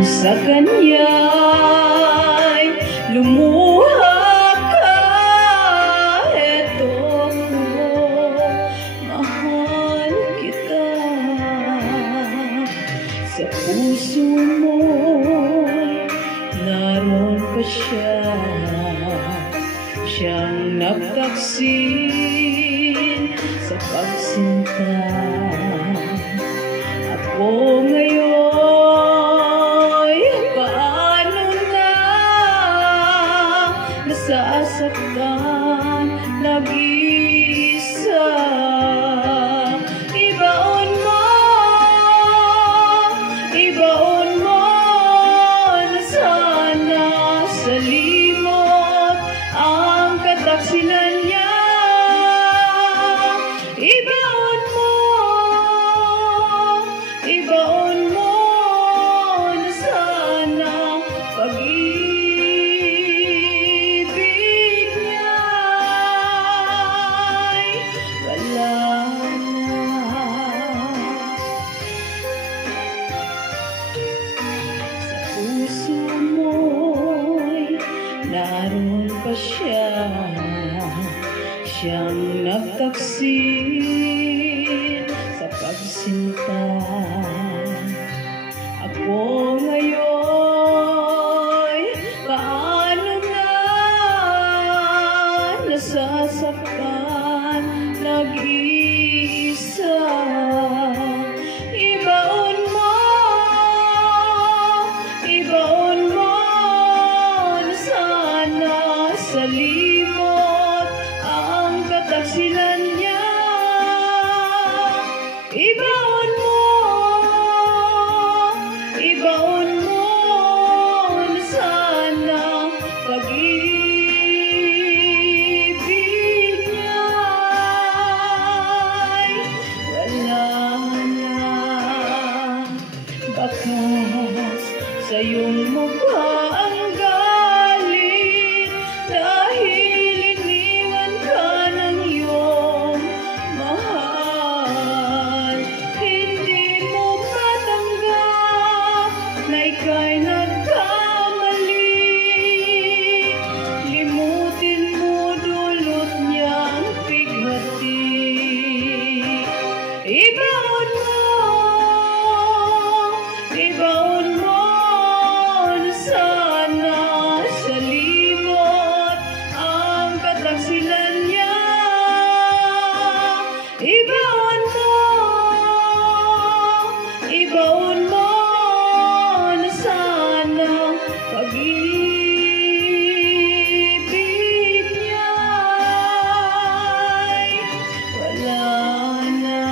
sa kanya'y lumuha ka. Eto ako, mahal kita. Sa puso mo'y naroon pa siya, siyang nagtaksin sa pagsinta. Ako ngayon, paano na nasasaktan, nag-iisa. Ibaon mo na sana sa limot ang kataksilan niya. Ibaon mo na sana pag-ibig niya'y wala na. Sa puso mo'y naroon pa siya, siyang nagtaksin sa pagsinta. Ako ngayon, paano na nasasaktan, nag-iisa. Ibaon mo na sana sa limot ang kataksilan niya. Ibaon mo na sana pag-ibig niya'y wala na. Bakas sa iyong mukha ang galit, dahil iniwan ka ng iyong mahal. Hindi mo matanggap na ika'y nagkamali. Limutin mo dulot niyang pighati. Ibaon mo na sana sa limot ang kataksilan niya. Ibaon mo na sana pag-ibig niya'y wala na.